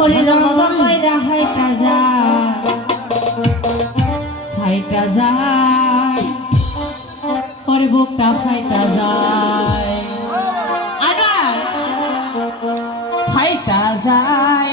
হরি জন্ম কইরা হাইটা যায় হাইটা যায় পরে বুকটা ফাইটা যায়। আবার ফাইটা যায়।